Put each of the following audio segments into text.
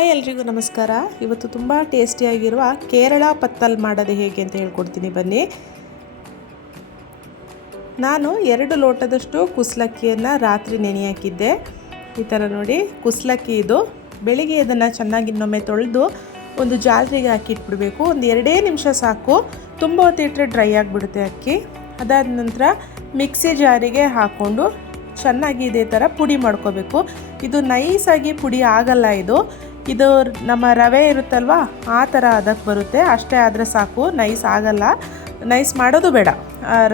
Hi ಎಲ್ರಿಗೂ ನಮಸ್ಕಾರ. ಇವತ್ತು ತುಂಬ ಟೇಸ್ಟಿಯಾಗಿರುವ ಕೇರಳ ಪತ್ತಲ್ ಮಾಡೋದು ಹೇಗೆ ಅಂತ ಹೇಳ್ಕೊಡ್ತೀನಿ ಬನ್ನಿ. ನಾನು ಎರಡು ಲೋಟದಷ್ಟು ಕುಸ್ಲಕ್ಕಿಯನ್ನು ರಾತ್ರಿ ನೆನೆ ಹಾಕಿದ್ದೆ. ಈ ಥರ ನೋಡಿ, ಕುಸ್ಲಕ್ಕಿ ಇದು. ಬೆಳಿಗ್ಗೆ ಇದನ್ನು ಚೆನ್ನಾಗಿ ಇನ್ನೊಮ್ಮೆ ತೊಳೆದು ಒಂದು ಜಾಲರಿಗೆ ಹಾಕಿಟ್ಬಿಡಬೇಕು. ಒಂದು ಎರಡೇ ನಿಮಿಷ ಸಾಕು. ತುಂಬ ಹೊತ್ತಿಟ್ಟರೆ ಡ್ರೈ ಆಗಿಬಿಡುತ್ತೆ ಅಕ್ಕಿ. ಅದಾದ ನಂತರ ಮಿಕ್ಸಿ ಜಾರಿಗೆ ಹಾಕ್ಕೊಂಡು ಚೆನ್ನಾಗಿ ಇದೇ ಥರ ಪುಡಿ ಮಾಡ್ಕೋಬೇಕು. ಇದು ನೈಸಾಗಿ ಪುಡಿ ಆಗಲ್ಲ ಇದು. ಇದು ನಮ್ಮ ರವೆ ಇರುತ್ತಲ್ವ? ಆ ಥರ ಅದಕ್ಕೆ ಬರುತ್ತೆ. ಅಷ್ಟೇ ಆದರೆ ಸಾಕು, ನೈಸ್ ಆಗಲ್ಲ. ನೈಸ್ ಮಾಡೋದು ಬೇಡ.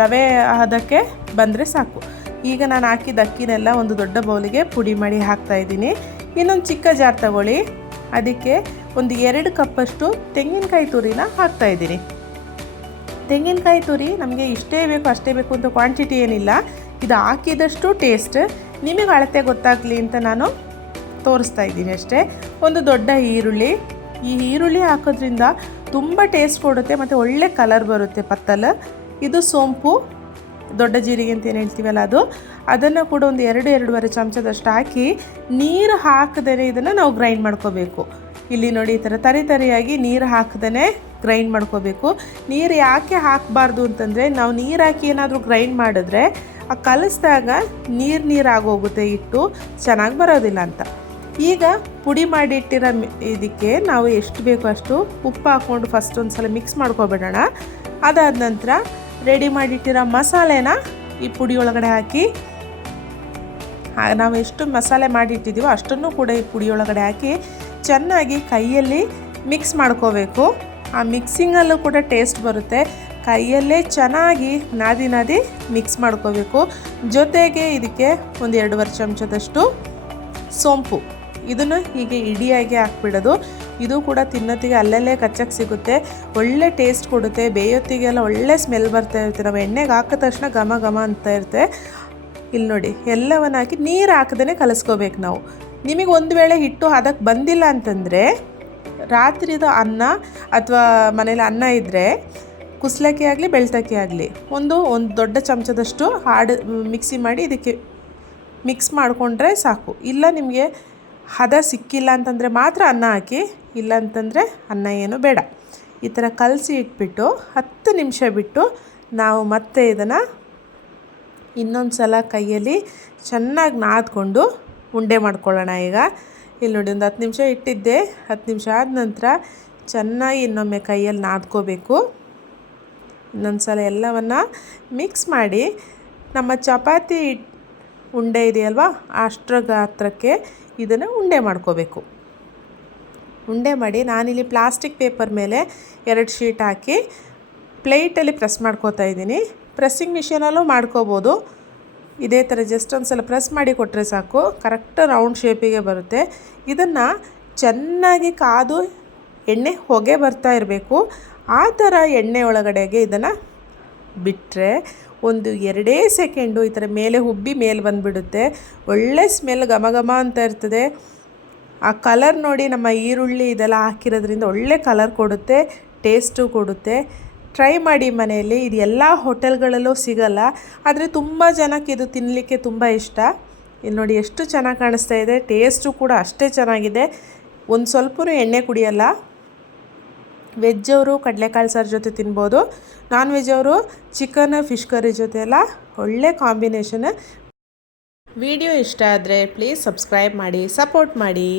ರವೆ ಅದಕ್ಕೆ ಬಂದರೆ ಸಾಕು. ಈಗ ನಾನು ಹಾಕಿದ ಅಕ್ಕಿನೆಲ್ಲ ಒಂದು ದೊಡ್ಡ ಬೌಲಿಗೆ ಪುಡಿ ಮಾಡಿ ಹಾಕ್ತಾ ಇದ್ದೀನಿ. ಇನ್ನೊಂದು ಚಿಕ್ಕ ಜಾರ್ ತಗೊಳ್ಳಿ. ಅದಕ್ಕೆ ಒಂದು ಎರಡು ಕಪ್ಪಷ್ಟು ತೆಂಗಿನಕಾಯಿ ತುರಿನ ಹಾಕ್ತಾ ಇದ್ದೀನಿ. ತೆಂಗಿನಕಾಯಿ ತುರಿ ನಮಗೆ ಇಷ್ಟೇ ಬೇಕು, ಅಷ್ಟೇ ಬೇಕು ಅಂತ ಕ್ವಾಂಟಿಟಿ ಏನಿಲ್ಲ. ಇದು ಹಾಕಿದಷ್ಟು ಟೇಸ್ಟ್ ನಿಮಗೆ ಅಳತೆ ಗೊತ್ತಾಗಲಿ ಅಂತ ನಾನು ತೋರಿಸ್ತಾ ಇದ್ದೀನಿ ಅಷ್ಟೇ. ಒಂದು ದೊಡ್ಡ ಈರುಳ್ಳಿ. ಈ ಈರುಳ್ಳಿ ಹಾಕೋದ್ರಿಂದ ತುಂಬ ಟೇಸ್ಟ್ ಕೊಡುತ್ತೆ ಮತ್ತು ಒಳ್ಳೆ ಕಲರ್ ಬರುತ್ತೆ ಪತ್ತಲ. ಇದು ಸೋಂಪು. ದೊಡ್ಡ ಜೀರಿಗೆ ಅಂತ ಏನು ಹೇಳ್ತೀವಲ್ಲ ಅದು. ಅದನ್ನು ಕೂಡ ಒಂದು ಎರಡು ಎರಡೂವರೆ ಚಮಚದಷ್ಟು ಹಾಕಿ ನೀರು ಹಾಕದೇ ಇದನ್ನು ನಾವು ಗ್ರೈಂಡ್ ಮಾಡ್ಕೋಬೇಕು. ಇಲ್ಲಿ ನೋಡಿ ಈ ಥರ ತರಿ ತರಿಯಾಗಿ ನೀರು ಹಾಕದೇ ಗ್ರೈಂಡ್ ಮಾಡ್ಕೋಬೇಕು. ನೀರು ಯಾಕೆ ಹಾಕಬಾರ್ದು ಅಂತಂದರೆ ನಾವು ನೀರು ಹಾಕಿ ಏನಾದರೂ ಗ್ರೈಂಡ್ ಮಾಡಿದ್ರೆ ಆ ಕಲಿಸಿದಾಗ ನೀರು ನೀರಾಗೋಗುತ್ತೆ ಇಟ್ಟು ಚೆನ್ನಾಗಿ ಬರೋದಿಲ್ಲ ಅಂತ. ಈಗ ಪುಡಿ ಮಾಡಿಟ್ಟಿರೋ ಇದಕ್ಕೆ ನಾವು ಎಷ್ಟು ಬೇಕೋ ಅಷ್ಟು ಉಪ್ಪು ಹಾಕ್ಕೊಂಡು ಫಸ್ಟ್ ಒಂದು ಸಲ ಮಿಕ್ಸ್ ಮಾಡ್ಕೊಬಿಡೋಣ. ಅದಾದ ನಂತರ ರೆಡಿ ಮಾಡಿಟ್ಟಿರೋ ಮಸಾಲೆನ ಈ ಪುಡಿ ಒಳಗಡೆ ಹಾಕಿ ನಾವು ಎಷ್ಟು ಮಸಾಲೆ ಮಾಡಿಟ್ಟಿದ್ದೀವೋ ಅಷ್ಟನ್ನು ಕೂಡ ಈ ಪುಡಿ ಒಳಗಡೆ ಹಾಕಿ ಚೆನ್ನಾಗಿ ಕೈಯಲ್ಲಿ ಮಿಕ್ಸ್ ಮಾಡ್ಕೋಬೇಕು. ಆ ಮಿಕ್ಸಿಂಗಲ್ಲೂ ಕೂಡ ಟೇಸ್ಟ್ ಬರುತ್ತೆ. ಕೈಯಲ್ಲೇ ಚೆನ್ನಾಗಿ ನಾದಿ ನಾದಿ ಮಿಕ್ಸ್ ಮಾಡ್ಕೋಬೇಕು. ಜೊತೆಗೆ ಇದಕ್ಕೆ ಒಂದು ಎರಡೂವರೆ ಚಮಚದಷ್ಟು ಸೋಂಪು. ಇದನ್ನು ಹೀಗೆ ಇಡಿಯಾಗಿ ಹಾಕ್ಬಿಡೋದು. ಇದು ಕೂಡ ತಿನ್ನೊತ್ತಿಗೆ ಅಲ್ಲಲ್ಲೇ ಕಚ್ಚಕ್ಕೆ ಸಿಗುತ್ತೆ. ಒಳ್ಳೆ ಟೇಸ್ಟ್ ಕೊಡುತ್ತೆ. ಬೇಯೊತ್ತಿಗೆಲ್ಲ ಒಳ್ಳೆ ಸ್ಮೆಲ್ ಬರ್ತಾ ಇರುತ್ತೆ. ನಾವು ಎಣ್ಣೆಗೆ ಹಾಕಿದ ತಕ್ಷಣ ಘಮ ಘಮ ಅಂತ ಇರುತ್ತೆ. ಇಲ್ಲಿ ನೋಡಿ, ಎಲ್ಲವನ್ನು ಹಾಕಿ ನೀರು ಹಾಕದೇ ಕಲಿಸ್ಕೋಬೇಕು ನಾವು. ನಿಮಗೆ ಒಂದು ವೇಳೆ ಹಿಟ್ಟು ಅದಕ್ಕೆ ಬಂದಿಲ್ಲ ಅಂತಂದರೆ, ರಾತ್ರಿದ ಅನ್ನ ಅಥವಾ ಮನೇಲಿ ಅನ್ನ ಇದ್ದರೆ ಕುಸ್ಲಕ್ಕಿ ಆಗಲಿ, ಬೆಳ್ತಕ್ಕಿ ಆಗಲಿ, ಒಂದು ಒಂದು ದೊಡ್ಡ ಚಮಚದಷ್ಟು ಹಾಡು, ಮಿಕ್ಸಿ ಮಾಡಿ ಇದಕ್ಕೆ ಮಿಕ್ಸ್ ಮಾಡಿಕೊಂಡ್ರೆ ಸಾಕು. ಇಲ್ಲ ನಿಮಗೆ ಹದ ಸಿಕ್ಕಿಲ್ಲ ಅಂತಂದರೆ ಮಾತ್ರ ಅನ್ನ ಹಾಕಿ, ಇಲ್ಲ ಅಂತಂದರೆ ಅನ್ನ ಏನು ಬೇಡ. ಈ ಥರ ಕಲಸಿ ಇಟ್ಬಿಟ್ಟು ಹತ್ತು ನಿಮಿಷ ಬಿಟ್ಟು ನಾವು ಮತ್ತೆ ಇದನ್ನು ಇನ್ನೊಂದು ಸಲ ಕೈಯಲ್ಲಿ ಚೆನ್ನಾಗಿ ನಾದ್ಕೊಂಡು ಉಂಡೆ ಮಾಡ್ಕೊಳ್ಳೋಣ ಈಗ. ಇಲ್ಲಿ ನೋಡಿ ಒಂದು ಹತ್ತು ನಿಮಿಷ ಇಟ್ಟಿದ್ದೆ. ಹತ್ತು ನಿಮಿಷ ಆದ ನಂತರ ಚೆನ್ನಾಗಿ ಇನ್ನೊಮ್ಮೆ ಕೈಯಲ್ಲಿ ನಾದ್ಕೋಬೇಕು. ಇನ್ನೊಂದು ಸಲ ಎಲ್ಲವನ್ನು ಮಿಕ್ಸ್ ಮಾಡಿ, ನಮ್ಮ ಚಪಾತಿ ಉಂಡೆ ಇದೆಯಲ್ವ, ಅಷ್ಟರ ಗಾತ್ರಕ್ಕೆ ಇದನ್ನು ಉಂಡೆ ಮಾಡ್ಕೋಬೇಕು. ಉಂಡೆ ಮಾಡಿ ನಾನಿಲ್ಲಿ ಪ್ಲಾಸ್ಟಿಕ್ ಪೇಪರ್ ಮೇಲೆ ಎರಡು ಶೀಟ್ ಹಾಕಿ ಪ್ಲೇಟಲ್ಲಿ ಪ್ರೆಸ್ ಮಾಡ್ಕೋತಾ ಇದ್ದೀನಿ. ಪ್ರೆಸ್ಸಿಂಗ್ ಮಿಷಿನಲ್ಲೂ ಮಾಡ್ಕೋಬೋದು. ಇದೇ ಥರ ಜಸ್ಟ್ ಒಂದು ಸಲ ಪ್ರೆಸ್ ಮಾಡಿ ಕೊಟ್ಟರೆ ಸಾಕು. ಕರೆಕ್ಟ್ ರೌಂಡ್ ಶೇಪಿಗೆ ಬರುತ್ತೆ. ಇದನ್ನು ಚೆನ್ನಾಗಿ ಕಾದು ಎಣ್ಣೆ ಹೊಗೆ ಬರ್ತಾ ಇರಬೇಕು. ಆ ಥರ ಎಣ್ಣೆ ಒಳಗಡೆಗೆ ಇದನ್ನು ಬಿಟ್ಟರೆ ಒಂದು ಎರಡೇ ಸೆಕೆಂಡು ಈ ಥರ ಮೇಲೆ ಹುಬ್ಬಿ ಮೇಲೆ ಬಂದುಬಿಡುತ್ತೆ. ಒಳ್ಳೆ ಸ್ಮೆಲ್ ಘಮ ಘಮ ಅಂತ ಇರ್ತದೆ. ಆ ಕಲರ್ ನೋಡಿ ನಮ್ಮ ಈರುಳ್ಳಿ ಇದೆಲ್ಲ ಹಾಕಿರೋದ್ರಿಂದ ಒಳ್ಳೆ ಕಲರ್ ಕೊಡುತ್ತೆ ಟೇಸ್ಟು ಕೊಡುತ್ತೆ. ಟ್ರೈ ಮಾಡಿ ಮನೆಯಲ್ಲಿ. ಇದು ಎಲ್ಲ ಹೋಟೆಲ್ಗಳಲ್ಲೂ ಸಿಗಲ್ಲ. ಆದರೆ ತುಂಬ ಜನಕ್ಕೆ ಇದು ತಿನ್ನಲಿಕ್ಕೆ ತುಂಬ ಇಷ್ಟ. ಇಲ್ಲಿ ನೋಡಿ ಎಷ್ಟು ಚೆನ್ನಾಗಿ ಕಾಣಿಸ್ತಾ ಇದೆ. ಟೇಸ್ಟು ಕೂಡ ಅಷ್ಟೇ ಚೆನ್ನಾಗಿದೆ. ಒಂದು ಸ್ವಲ್ಪನೂ ಎಣ್ಣೆ ಕುಡಿಯಲ್ಲ. ವೆಜ್ ಅವರು ಕಡಲೆಕಾಳು ಸಾರು ಜೊತೆ ತಿನ್ಬೋದು. ನಾನ್ ವೆಜ್ ಅವರು ಚಿಕನ್ ಫಿಶ್ ಕರಿ ಜೊತೆ ಎಲ್ಲ ಒಳ್ಳೆ ಕಾಂಬಿನೇಷನ್ ವಿಡಿಯೋ ಇಷ್ಟ ಆದರೆ ಪ್ಲೀಸ್ ಸಬ್ಸ್ಕ್ರೈಬ್ ಮಾಡಿ ಸಪೋರ್ಟ್ ಮಾಡಿ.